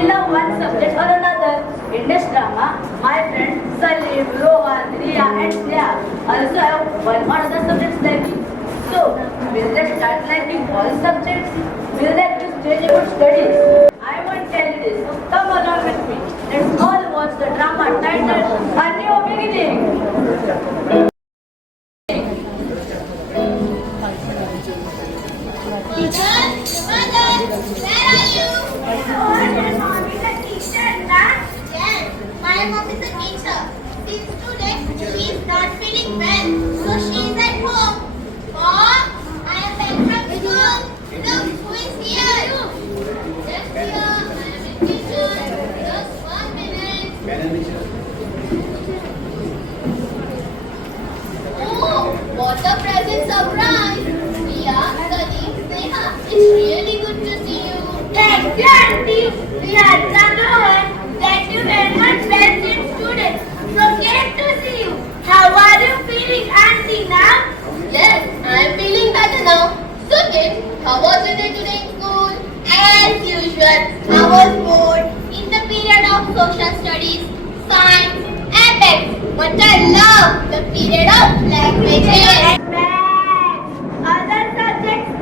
we love one subject or another. In this drama, my friends Salim, Rohan, Riya and Sneha also have one or other subjects liking. So, will they start liking all subjects? Will they change about studies? I won't tell you this. So come along with me. Let's all watch the drama titled A New Beginning. My mom is a teacher. Since today, she is not feeling well, so she is at home. Mom, I am back from school. Look, who is here? Just here. I am in kitchen. Just 1 minute. Oh, what a pleasant surprise. Riya, Salim, Sneha, it's really good to see you. Thank you, Auntie. Riya, Rohan. Thank you very much, blessed students. So great to see you. How are you feeling, Auntie, now? Yes, I am feeling better now. So, kids, how was your day today in school? As usual, I was bored in the period of social studies, science, and maths. But I love the period of languages. Maths, other subjects,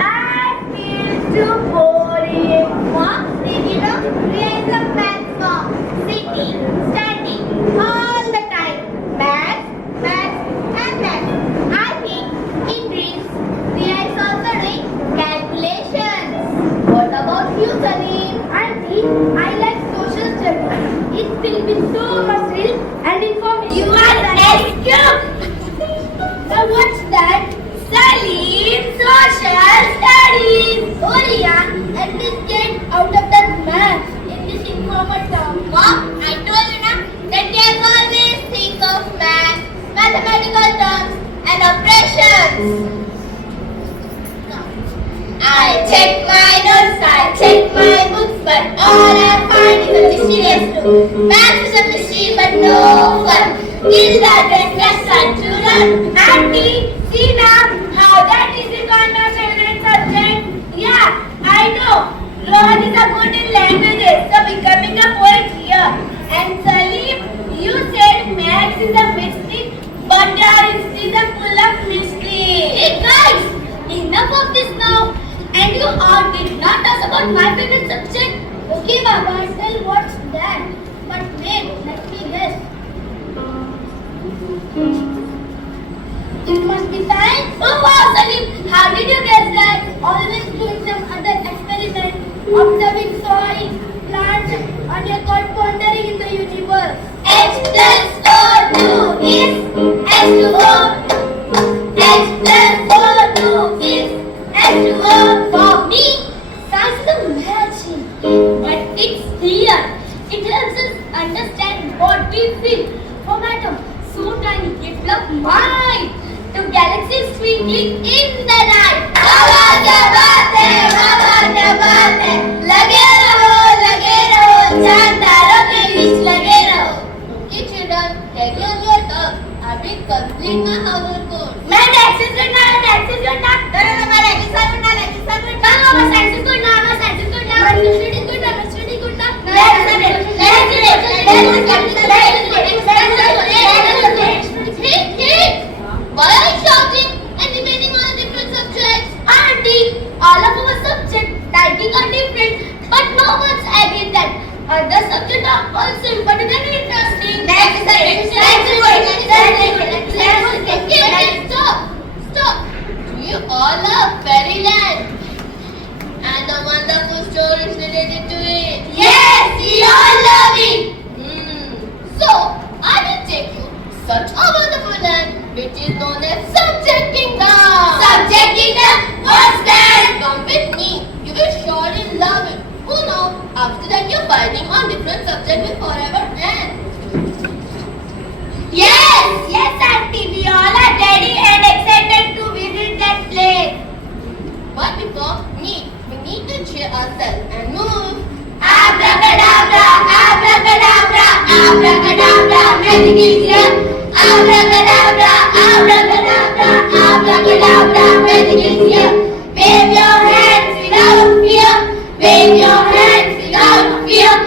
I feel too boring. What? Did you know? Raise a math. Sitting, standing, all the time. Maths, maths, and maths. I think in dreams, Riya is also doing calculations. What about you, Salim? Auntie, I like social studies. It will be so much real and informative. You are excused. Now what's that? Salim, social studies. Oh, Riya, let me get out of that math. Mom, I told you now that there's always think of math, mathematical terms and operations. I check my notes, I check my books, but all I find is a mysterious truth. Math is a mystery, but no fun. These are the lessons to learn. Auntie, see now how that is become my favorite subject. Yeah, I know. Rohan is a good in languages, so becoming a poet here. And Salim, you said maths is a mystery, but your history is a full of mystery. Hey guys, enough of this now. And you all did not ask about my favorite subject. Okay, Baba, tell what's that? But wait, let me guess. It must be science. Oh wow, Salim, how did you guess that? Always doing some other experiment. Observing soil, plants, and you're caught pondering in the universe. H plus O2 is H2O. H plus O2 is H2O for me. Science is a magic, but it's here. It helps us understand what we feel. From atom, so tiny, it blows mind. To galaxies twinkling in the night. चांद तारों के बीच लगे रहो. Okay, children, carry on your talk. I will complete my homework course. मैं taxes करना. No, मैं taxes करना. No, मैं sciences करना. मैं study करना. Why are you shouting and debating on different subjects? Auntie, all of our subjects typing are different, but no one's agreed that other subjects are also important and interesting. Stop. You all love fairyland and the wonderful stories related to it. Yes, we all love it. So, I will take you such a wonderful land which is known as Subject Kingdom. Subject Kingdom? What's that? Come with me. You will surely love it. Who knows? After that, your fighting on different subjects will forever end. Yes, Auntie. We all are ready and excited to visit that place. But before we need to cheer ourselves and move. Abracadabra, abracadabra, abracadabra, magic is here. Abracadabra, abracadabra, abracadabra, magic is here. Wave your hands without fear. Wave your hands without fear.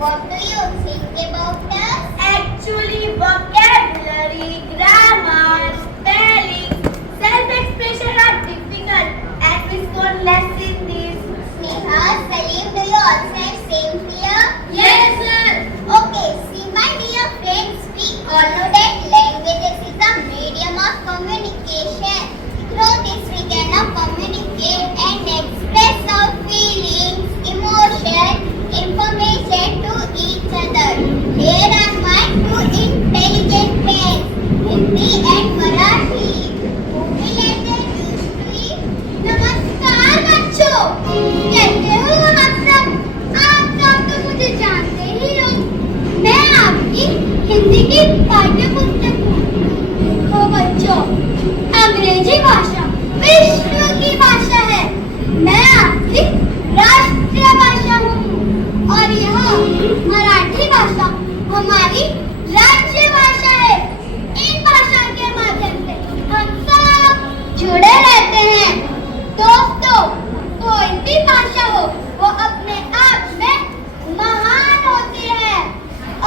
What do you think about us? Actually, vocabulary, grammar, spelling, self-expression are difficult and we score less in this. Sneha, Salim, do you also have same fear? Yes, sir. Okay, see my dear friends, we all know that languages is a medium of communication. Through this we can now communicate and express our feelings, emotion, information to each other. Here are my two intelligent friends, Hindi and Marathi. Who will introduce me? नमस्कार बच्चों, कैसे हो आप सब? आप सब तो मुझे जानते ही हो। मैं आपकी हिंदी की पाठ्य पुस्तक हूँ। देखो बच्चों, अंग्रेजी भाषा विश्व की भाषा है। मैं आपकी राष्ट्रीय भाषा हूँ और यह मराठी भाषा हमारी राज्य भाषा है। इन भाषा के माध्यम से हम सब जुड़े रहते हैं। दोस्तों, कोई भी भाषा हो वो अपने आप में महान होती है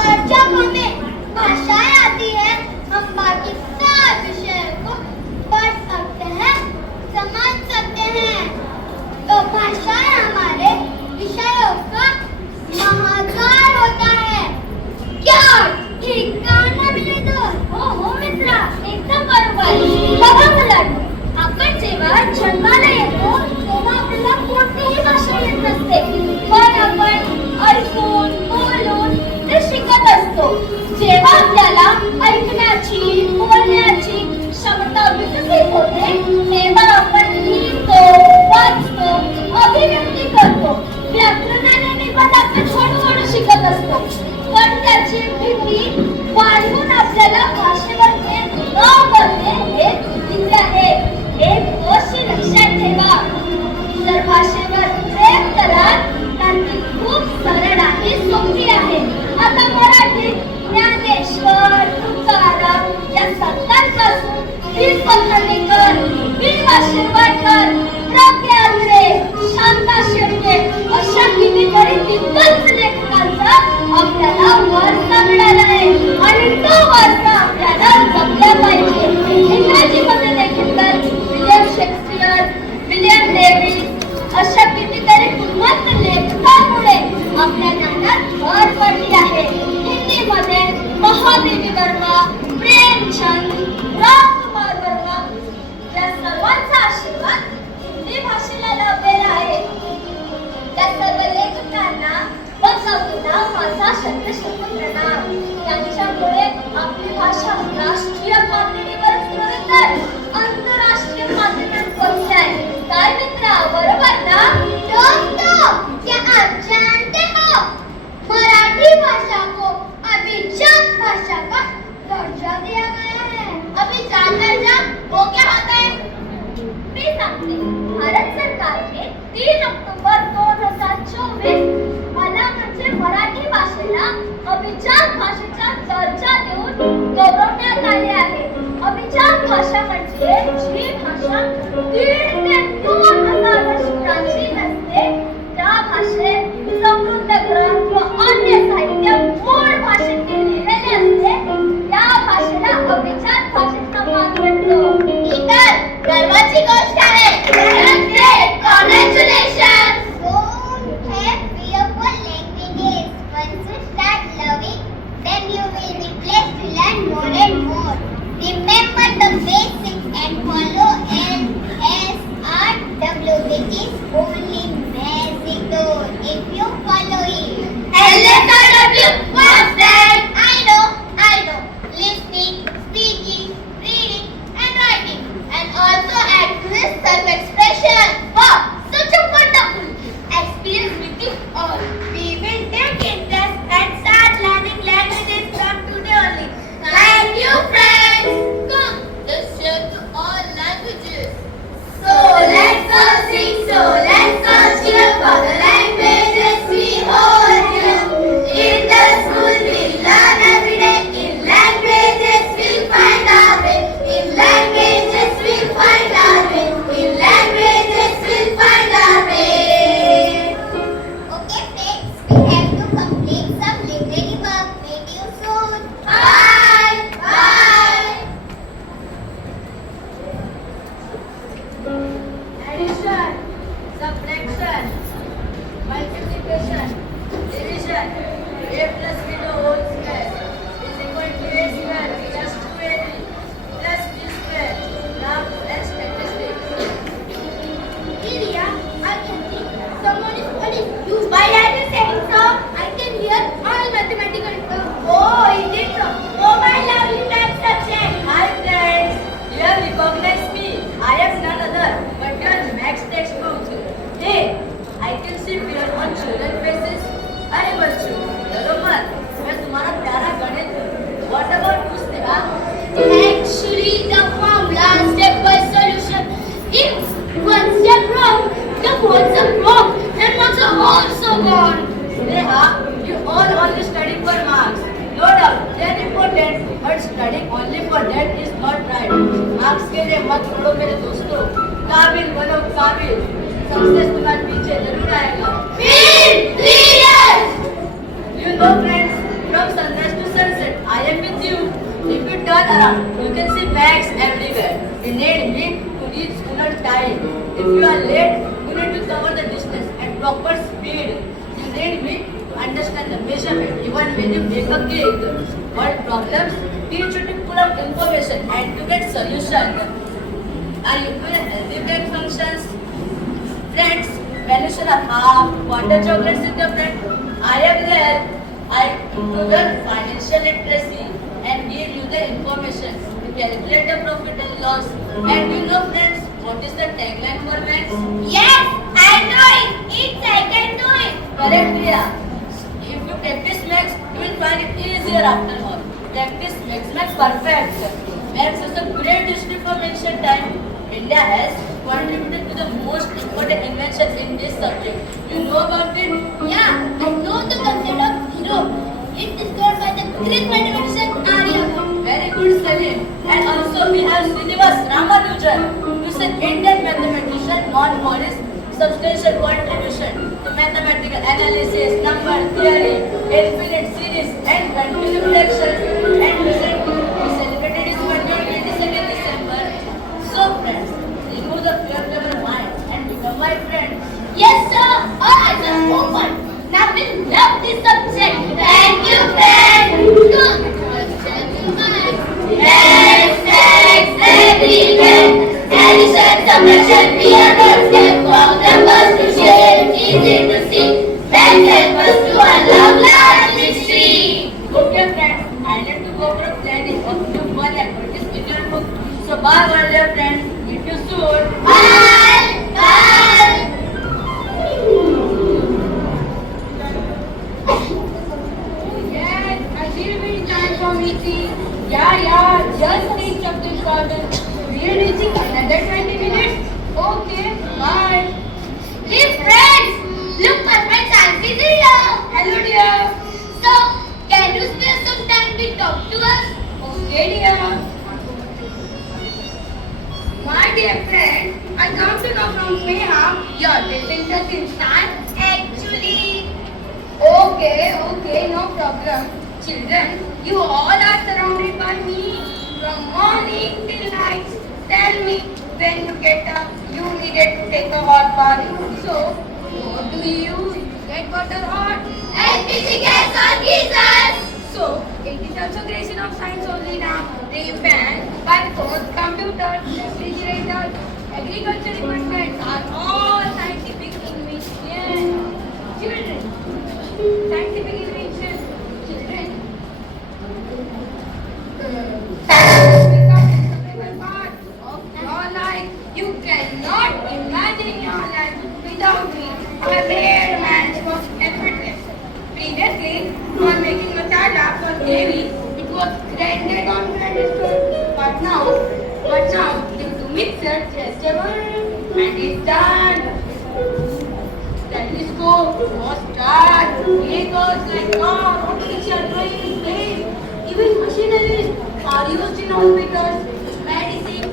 और जब हमें भाषाएं आती है हम बाकी सब विषयों को पढ़ सकते हैं, समझ सकते हैं। तो भाषाएं हमारे विषयों का महाद्वार होता है। क्या ठीक कहा ना मेरे दोस्त? हो मित्रा, एकदम बरोबर। बघा मुलांनो, आपण जेव्हा जन्माला येतो तेव्हा आपल्याला कोणतीही भाषा येत नसते, पण आपण ऐकून बोलून ते शिकत असतो. जेव्हा आपल्याला ऐकण्याची बोलण्याची क्षमता विकसित होते तेव्हा आपण लिहितो, वाचतो, अभिव्यक्ती करतो. व्याकरणाने निबंध आपण हळूहळू शिकत असतो, पण त्याची भीती वाढवून आपल्याला भाषेवरचे न बोलणे हे चुकीचे आहे. एक गोष्ट लक्षात ठेवा, जर भाषेवर प्रेम कराल तर ती खूप सरळ आणि सोपी आहे. आता मराठीत ज्ञानेश्वर, तुकाराम या संतांपासून वीर संगमेकर, वीर शिरवाडकर, प्र. के. आंग्रे, शांता शेळके अशा कितीतरी दिग्गज लेखकांचा आपल्याला वारसा मिळाला आहे आणि तो वारसा आपल्याला जपला पाहिजे. इंग्रजीमध्ये देखील तर विलियम शेक्सपियर, विलियम डेव्हिस अशा कितीतरी श्रीमंत लेखकांमुळे आपल्या ज्ञानात भर पडली आहे. हिंदीमध्ये महादेवी वर्मा, प्रेमचंद, रामकुमार वर्मा या सर्वांचा आशीर्वाद हिंदी भाषेला लाभलेला आहे. त्या सर्व लेखकांना व कवींना माझा शतशत प्रणाम. त्यांच्यामुळे आपली भाषा राष्ट्रीय पातळीवरच नव्हे तर आंतरराष्ट्रीय पातळीवर पोहोचली आहे. काय मित्रा, बरोबर ना? दोस्तों, क्या आप जानते हो मराठी भाषा को अभिजात भाषा का दर्जा दिया गया है? अभिजात दर्जा वो क्या होता है? मी सांगते. भारत सरकारने 3 ऑक्टोबर 2024 मला म्हणजे मराठी भाषेला अभिजात भाषेचा दर्जा देऊन गौरवण्यात आले आहे. अभिजात भाषा म्हणजे जी भाषा 1.5 ते 2,000 वर्ष प्राचीन असते, त्या भाषेत समृद्ध ग्रंथ व अन्य साहित्य मूळ भाषेत लिहिलेले असते, त्या भाषेला अभिजात भाषेचा मान मिळतो. ही तर गर्वाची गोष्ट आहे. Congratulations! Don't have fear for languages. Once you start loving, then you will be blessed to learn more and more. Remember the basics and follow L, S, A plus B the whole square is equal to A square plus 2AB plus B square. Now let's statistics. Riya, I can see someone is calling you. While I am saying so, I can hear all mathematical terms. Oh, is it so? Oh, my lovely math subject. Hi friends, you have recognized me. I am none other but your maths textbook. Hey, I can see fear on children's faces. अरे बच्चों, डरो मत, मैं तुम्हारा प्यारा गणित हूँ. What about you, Sneha? Actually, the formula step-by solution. If one step wrong, the what's up wrong and what's up also gone. Sneha, you all only study for marks. No doubt, they are important, but studying only for that is not right. Marks के लिए मत छोड़ो मेरे दोस्तों. काबिल बनो काबिल. Success तुम्हारे पीछे जरूर आएगा. You know friends, from sunrise to sunset, I am with you. If you turn around, you can see bags everywhere. You need me to reach school on time. If you are late, you need to cover the distance at proper speed. You need me to understand the measurement even when you make a cake. What problems? Teach you to pull out information and to get solution. Are you doing healthy brain functions? Friends, when you share a half, quarter chocolates with your friend, I am there. I improve your financial literacy and give you the information to calculate the profit and loss. And you know friends, what is the tagline for maths? Yes, I know it. It's I can do it. Correct, Priya. If you practice maths, you will find it easier after all. Practice makes maths perfect. Maths is a great history from ancient time. India has contributed to the most important invention in this subject. You know about it? Yeah, I know the concept of zero. It is discovered by the Greek mathematician Aryabhat. Very good, Salim. And also we have Srinivas Ramanujan, who is an Indian mathematician known for his substantial contribution to mathematical analysis, number theory, infinite series, and continuous fraction. And recently, we celebrated his birthday on 22nd December. So, friends, remove the fear from your mind and become my friend. Yes, sir. Our eyes are open. Now we love this subject. Thank you, friend. Good. Next, everywhere. Addition, subtraction, we understand. From numbers to shade, easy to see. Math help us to unlock large mystery. Okay, friends, I need to go for a planning of new fun activities in your book. So, bye, my dear friends. Meet you soon. Bye. Bye. Yes, I will be in time for meeting. Yeah, just reach up to the garden. We are reaching another 20 minutes. Okay, bye. Hey friends, look at my Santi here. Hello, dear. So, can you spare some time to talk to us? Okay, dear. My dear friend, I come to know from Sneha your disinterested start. Actually, Okay, no problem. Children, you all are surrounded by me from morning till night. Tell me, when you get up, you needed to take a hot bath. So, what do you use? Get water hot. LPG gas or geysers. So, it is also creation of science only now. They ban by phones, computers, refrigerators, agriculture equipment are all scientific inventions. Children, scientific invention. Children. Become inseparable part of your life. You cannot imagine your life without me. A rare match was effortless. Previously, for making masala for gravy, it was grinded on grindstone. But now, due to mixer, just a word, and it's done. Telescope was done. Vehicles like car, auto rickshaw, train, plane, even machineries are used in hospitals, medicine,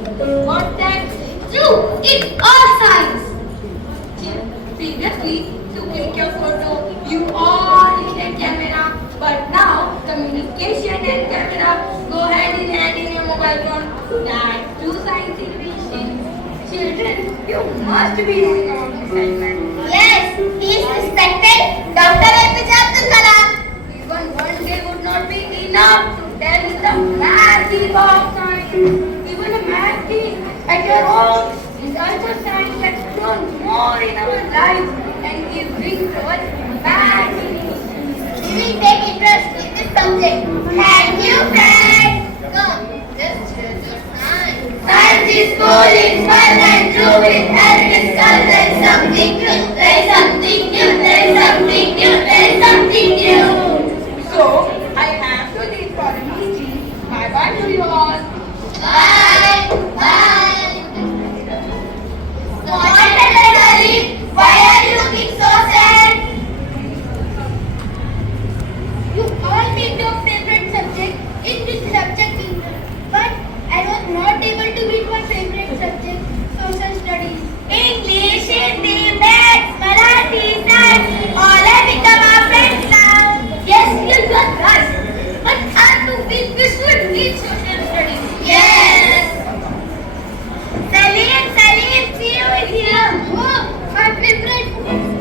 contacts. True, it's all science. Previously, to take your photo, you all needed camera, but now communication and camera go hand in hand in your mobile phone. That's true science innovation. Children, you must be knowing about this element. Yes, he is respected Dr. APJ Abdul Kalam. Even their home is also signs that grow more in our lives and give wings to our bad meanings. We will take interest in this subject. Thank you, friends. Come, just choose your sign. Science is cool, it's fun and true, it helps us discover there's something new, there's something new, there's something new, there's something new. So, I have to leave for the meeting. Bye-bye to you all. Bye. Bye. What happened, Karim? Why are you looking so sad? You all picked your favorite subject in this subject list, but I was not able to pick my favorite subject, social studies. English, Hindi, Maths, Marathi, Science, all have become our friends now. Yes, you got us. But Anu, we should need social studies. Yes. Salim, see you in here. Oh, my favorite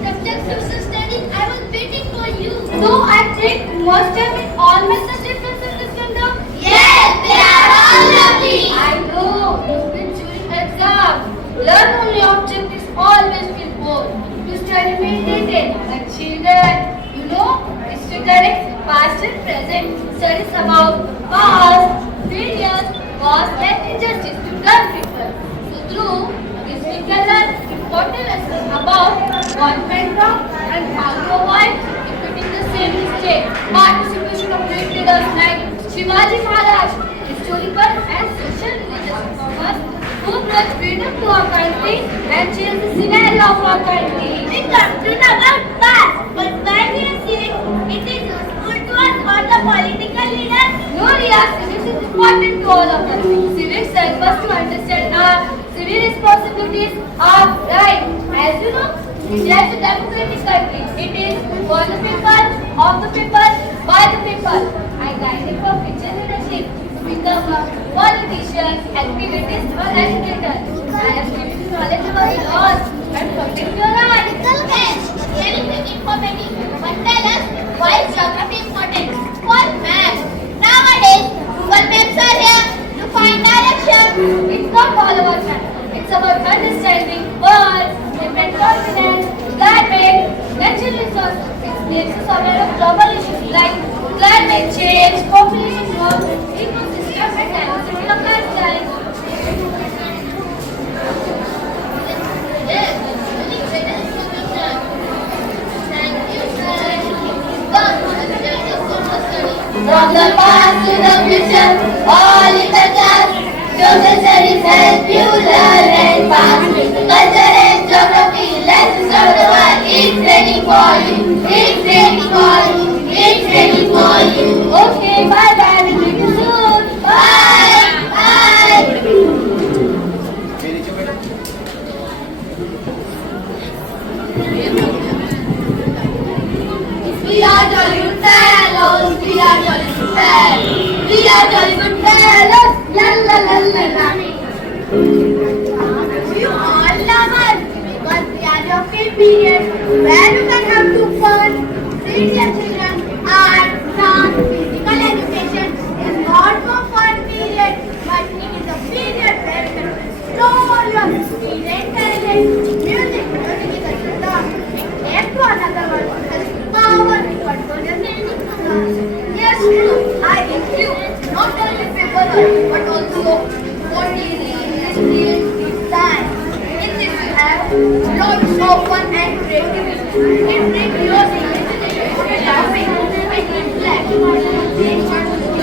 subject, social studies. I was waiting for you. So I think most of it, all my subjects are Sundar. Yes, they are all lovely. I know, you've been during exam. Learn only object is always feel bored. You study meditated, like children. You know, it's to correct past and present. Studies about past, failures, past and injustice to learn people. So through this we can learn important lessons about what went wrong and how to avoid repeating the same mistake. Participation of great leaders like Shivaji Maharaj, historical and social religious reformers who brought freedom to our country and changed the scenario of our country. We come to know about past, but when we are civic, it is useful to us or the political leaders. No, Riya, civics is important to all of us. Civics help us to understand our civil responsibilities, our rights. As you know, India is a democratic country. It is for the people, of the people, by the people. I guided for future leadership to become a politician, activist, or educator. I have given you knowledge about the laws and protect your rights. Yes, everything informative. But tell us, why is geography important? For maps. Nowadays, Google Maps are here to find direction. It's not all about that. It's about understanding words, different continents, climate, natural resources. It makes us aware of global issues like climate change, population growth, ecosystem and diversity of lifestyle. Yes, really better information. Thank you, sir. Come, let's join the social studies. From the past to the future, all in the class. Social studies help you learn and pass. Culture and geography, lessons of the world. It's ready for you. It's ready for you. It's ready for you. Okay, bye bye. We'll meet you soon. Bye. Bye. We are jolly good fellows. We are jolly good fellows. We are jolly good fellows. La la la la la. You all love us because we are your free period where you can have to fun. Dear children, art, dance, physical education is not for fun period, but it is a period where you can explore your experience and music is a system. Step to another world has power to control your meaning. Yes, true. I include not only paper but also body, history, science. In this you have lots of fun and creativity. It brings your imagination, laughing, and reflect.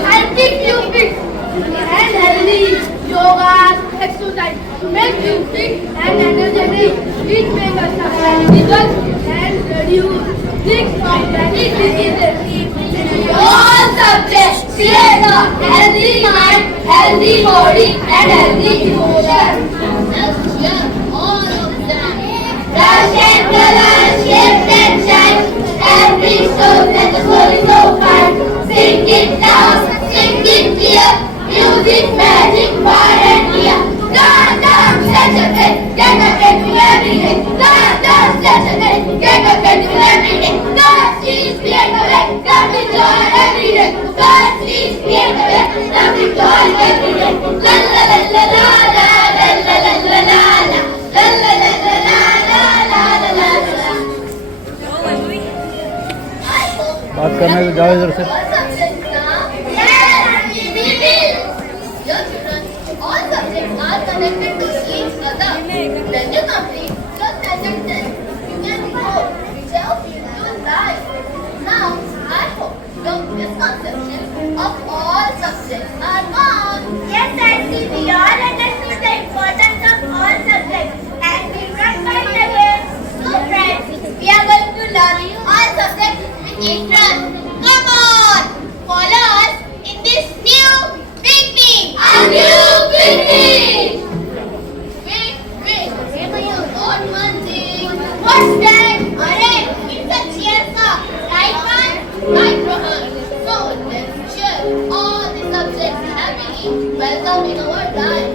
I think you fit and healthy. Yoga, exercise make you fit and energetic. It makes us flexible and reduce things from many diseases. All subjects create a healthy mind, healthy body, and healthy emotion. All of them. Brush and color, shape and shine. Every stone and the soul is so fine. Sing it loud, sing it clear. Music, magic, far and near. Dance, dance, such a thing. Get up and do every day. Dance, dance, such a thing. Get up and do every day. Dance, please, create a way. Come to joy every day. Dance, please, create a way. Come to joy every day. La la la la la la la la la. जाओ इधर से। All subjects now? Yes, we will. Dear children, all subjects are connected to each other. When you complete your standard test, you can go whichever field you like. Now, I hope your misconceptions of all subjects are gone. Yes, Auntie, we all understood the importance of all subjects and we trust it again. So friends, we are going to learn all subjects with interest. Come on, follow us in this new picnic. A new picnic. Wait, not one thing. What's that? Arey, it's a cheer song. Right one? Right, Rohan. So let's cheer all the subjects happily. Welcome in our life.